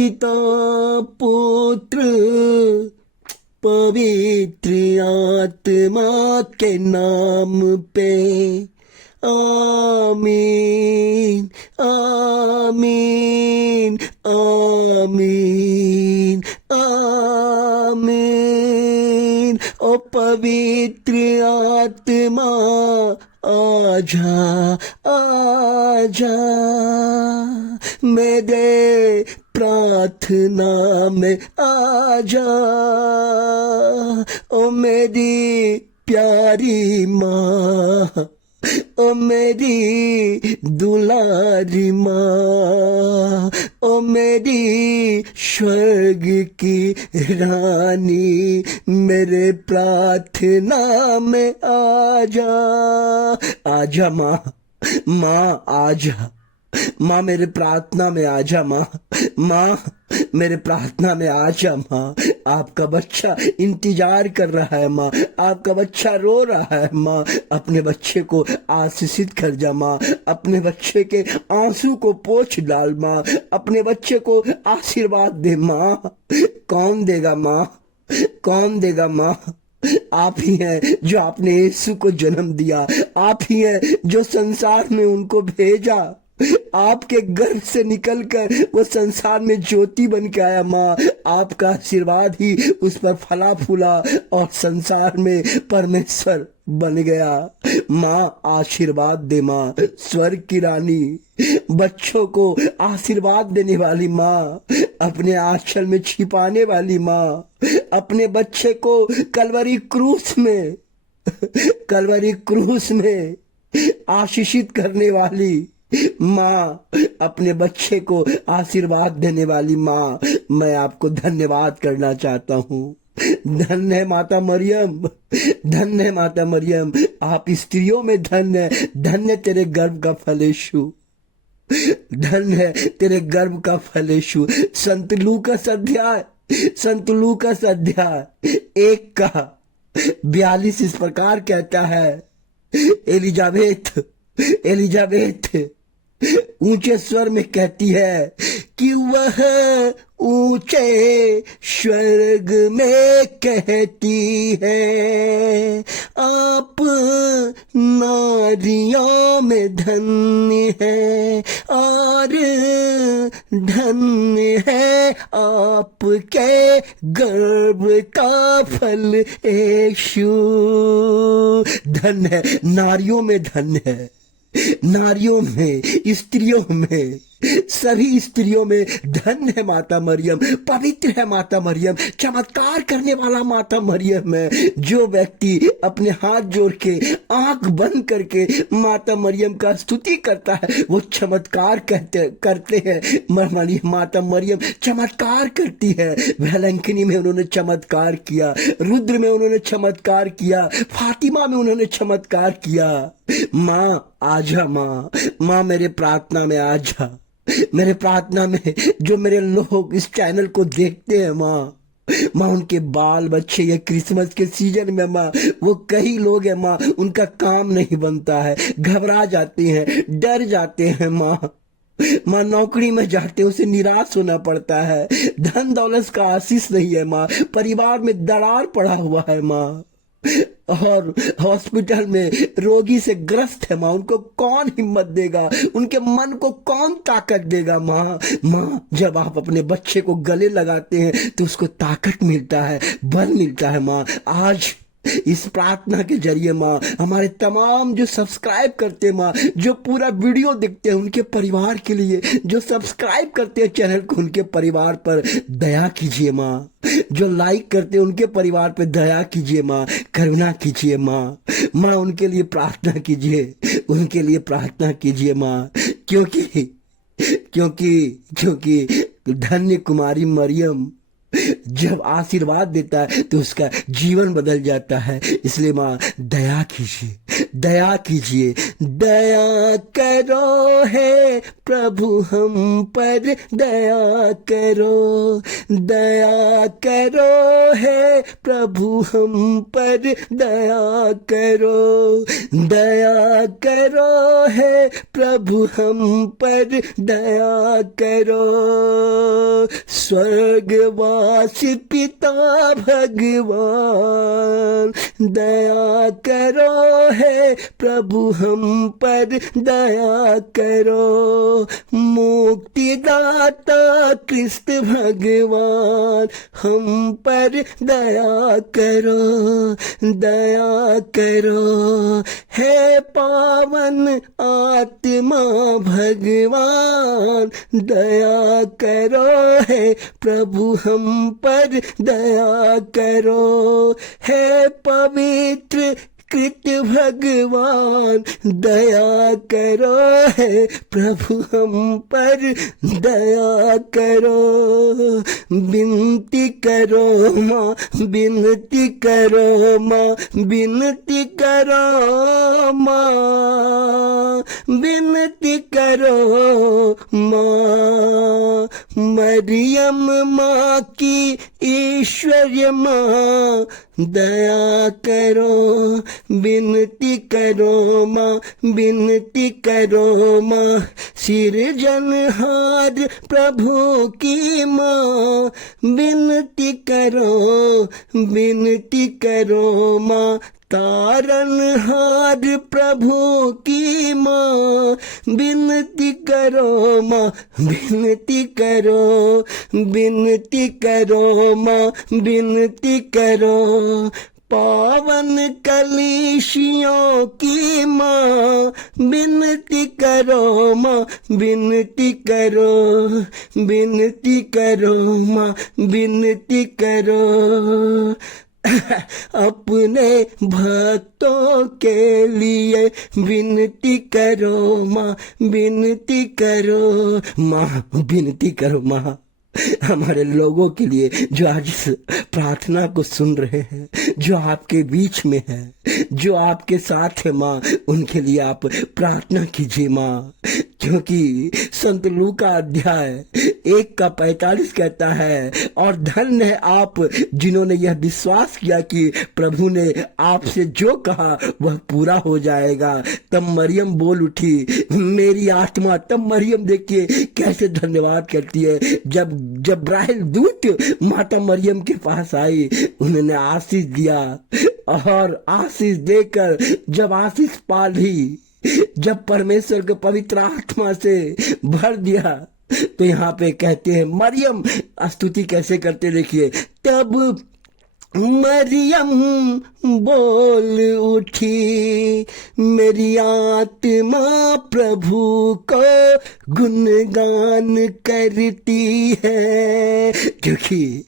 पिता पुत्र पवित्र आत्मा के नाम पे आमीन आमीन आमीन आमीन। ओ पवित्र आत्मा आजा आजा मेरे प्रार्थना में आजा। ओ मेरी प्यारी माँ, ओ मेरी दुलारी माँ, ओ मेरी स्वर्ग की रानी, मेरे प्रार्थना में आजा। आजा माँ, माँ आजा, माँ मेरे प्रार्थना में आजा। माँ माँ मेरे प्रार्थना में आजा। माँ आपका बच्चा इंतजार कर रहा है। माँ आपका बच्चा रो रहा है। माँ अपने बच्चे को आशीषित कर जा। माँ अपने बच्चे के आंसू को पोंछ डाल। माँ अपने बच्चे को आशीर्वाद दे। माँ कौन देगा माँ, कौन देगा माँ? आप ही हैं जो आपने यीशु को जन्म दिया, आप ही हैं जो संसार में उनको भेजा। आपके गर्भ से निकलकर वो संसार में ज्योति बन के आया। माँ आपका आशीर्वाद ही उस पर फला फूला और संसार में परमेश्वर बन गया। माँ आशीर्वाद दे। माँ स्वर्ग की रानी, बच्चों को आशीर्वाद देने वाली माँ, अपने आंचल में छिपाने वाली माँ, अपने बच्चे को कलवरी क्रूस में आशीषित करने वाली माँ, अपने बच्चे को आशीर्वाद देने वाली माँ, मैं आपको धन्यवाद करना चाहता हूँ। धन्य है माता मरियम, धन्य है माता मरियम, आप स्त्रियों में धन्य है। धन्य तेरे गर्भ का फल यीशु, धन्य है तेरे गर्भ का फल यीशु। संत लूकास अध्याय 1:42 इस प्रकार कहता है, एलिजाबेथ ऊंचे स्वर में कहती है कि वह ऊंचे स्वर्ग में कहती है, आप नारियों में धन्य है और धन्य है आपके गर्भ का फल यीशु। धन्य है, नारियों में धन्य है, नारियों में, स्त्रियों में, सभी स्त्रियों में धन्य है माता मरियम, पवित्र है माता मरियम, चमत्कार करने वाला माता मरियम है। जो व्यक्ति अपने हाथ जोड़ के आंख बंद करके माता मरियम का स्तुति करता है वो चमत्कार करते हैं। माता मरियम चमत्कार करती है। भैलंकिनी में उन्होंने चमत्कार किया, रुद्र में उन्होंने चमत्कार किया, फातिमा में उन्होंने चमत्कार किया। माँ आजा, माँ मेरे प्रार्थना में आजा, मेरे प्रार्थना में जो मेरे लोग इस चैनल को देखते हैं माँ उनके बाल बच्चे ये क्रिसमस के सीजन में माँ, वो कई लोग हैं माँ, उनका काम नहीं बनता है, घबरा जाते हैं, डर जाते हैं माँ नौकरी में जाते उसे निराश होना पड़ता है, धन दौलत का आशीष नहीं है माँ, परिवार में दरार पड़ा हुआ है माँ, और हॉस्पिटल में रोगी से ग्रस्त है माँ, उनको कौन हिम्मत देगा, उनके मन को कौन ताकत देगा माँ जब आप अपने बच्चे को गले लगाते हैं तो उसको ताकत मिलता है, बल मिलता है माँ। आज इस प्रार्थना के जरिए माँ हमारे तमाम जो सब्सक्राइब करते हैं माँ, जो पूरा वीडियो देखते हैं उनके परिवार के लिए, जो सब्सक्राइब करते हैं चैनल को उनके परिवार पर दया कीजिए माँ, जो लाइक करते हैं उनके परिवार पर दया कीजिए माँ, करुणा कीजिए माँ उनके लिए प्रार्थना कीजिए, उनके लिए प्रार्थना कीजिए माँ, क्योंकि धन्य कुमारी मरियम जब आशीर्वाद देता है तो उसका जीवन बदल जाता है। इसलिए माँ दया कीजिए, दया कीजिए, दया करो है प्रभु हम पर, दया करो, दया करो है प्रभु हम पर, दया करो, दया करो है प्रभु हम पर, दया करो। स्वर्गवासी पिता भगवान, दया करो है प्रभु हम पर, दया करो। मुक्तिदाता कृष्ण भगवान हम पर दया करो, दया करो। है पावन आत्मा भगवान, दया करो है प्रभु हम पर, दया करो। है पवित्र कृत भगवान, दया करो है प्रभु हम पर, दया करो। विनती करो माँ, विनती करो माँ, विनती करो माँ, विनती करो माँ। मरियम माँ की ईश्वर्य माँ, दया करो, विनती करो माँ, विनती करो माँ। सिरजनहार प्रभु की माँ, विनती करो, विनती करो माँ। तारनहार प्रभु की माँ, विनती करो माँ, विनती करो, विनती करो माँ, विनती करो। पावन कलीसियों की माँ, विनती करो माँ, विनती करो, विनती करो माँ, विनती करो। अपने भक्तों के लिए विनती करो माँ, विनती करो माँ, विनती करो माँ। हमारे लोगों के लिए जो आज इस प्रार्थना को सुन रहे हैं, जो आपके बीच में है, जो आपके साथ है माँ, उनके लिए आप प्रार्थना कीजिए माँ। क्योंकि संत लूका अध्याय 1:45 कहता है, और धन्य है आप जिन्होंने यह विश्वास किया कि प्रभु ने आपसे जो कहा वह पूरा हो जाएगा। तब मरियम बोल उठी, मेरी आत्मा, तब मरियम देखिए कैसे धन्यवाद करती है। जब जब्राइल दूत माता मरियम के पास आई, उन्होंने आशीष दिया, और आशीष देकर जब आशीष पा ली, जब परमेश्वर को पवित्र आत्मा से भर दिया, तो यहाँ पे कहते हैं मरियम स्तुति कैसे करते देखिए। तब मरियम बोल उठी, मेरी आत्मा प्रभु को गुणगान करती है। क्योंकि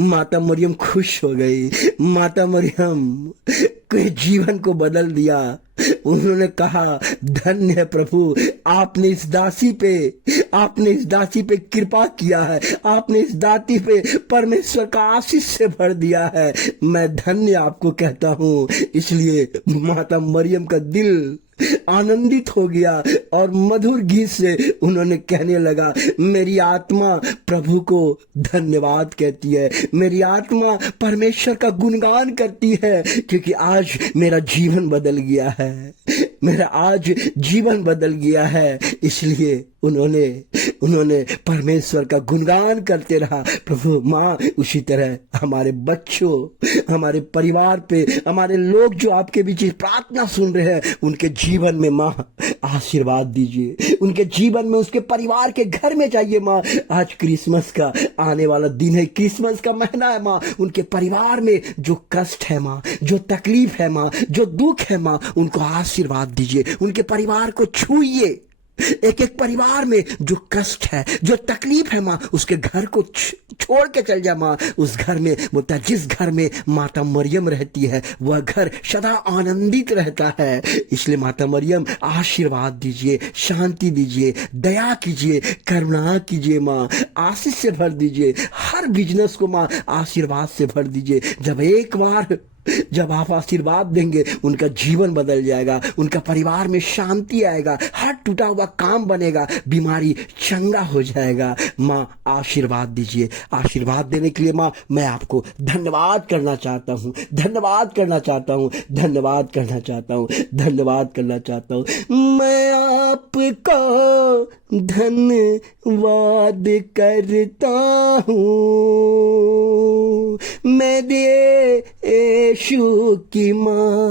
माता मरियम खुश हो गई, माता मरियम के जीवन को बदल दिया। उन्होंने कहा, धन्य है प्रभु, आपने इस दासी पे कृपा किया है, आपने इस दासी पे परमेश्वर का आशीष से भर दिया है। मैं धन्य आपको कहता हूँ। इसलिए माता मरियम का दिल आनंदित हो गया और मधुर गीत से उन्होंने कहने लगा, मेरी आत्मा प्रभु को धन्यवाद कहती है, मेरी आत्मा परमेश्वर का गुणगान करती है, क्योंकि आज मेरा जीवन बदल गया है, मेरा आज जीवन बदल गया है। इसलिए उन्होंने परमेश्वर का गुणगान करते रहा। प्रभु माँ, उसी तरह हमारे बच्चों, हमारे परिवार पे, हमारे लोग जो आपके बीच प्रार्थना सुन रहे हैं, उनके जीवन में माँ आशीर्वाद दीजिए, उनके जीवन में, उसके परिवार के घर में जाइए माँ। आज क्रिसमस का आने वाला दिन है, क्रिसमस का महीना है माँ। उनके परिवार में जो कष्ट है माँ, जो तकलीफ है माँ, जो दुख है माँ, उनको आशीर्वाद दीजिए, उनके परिवार को छूइए। एक एक परिवार में जो कष्ट है, जो तकलीफ है माँ, उसके घर को छोड़ के चल जा माँ। उस घर में बोलता, जिस घर में माता मरियम रहती है वह घर सदा आनंदित रहता है। इसलिए माता मरियम आशीर्वाद दीजिए, शांति दीजिए, दया कीजिए, करुणा कीजिए माँ, आशीष से भर दीजिए। हर बिजनेस को माँ आशीर्वाद से भर दीजिए। जब एक बार जब आप आशीर्वाद देंगे उनका जीवन बदल जाएगा, उनका परिवार में शांति आएगा, हर टूटा हुआ काम बनेगा, बीमारी चंगा हो जाएगा। माँ आशीर्वाद दीजिए। आशीर्वाद देने के लिए माँ मैं आपको धन्यवाद करना चाहता हूँ, धन्यवाद करना चाहता हूँ, धन्यवाद करना चाहता हूँ, धन्यवाद करना चाहता हूँ। मैं आपको धन्यवाद करता हूँ, मेरे यीशु की माँ।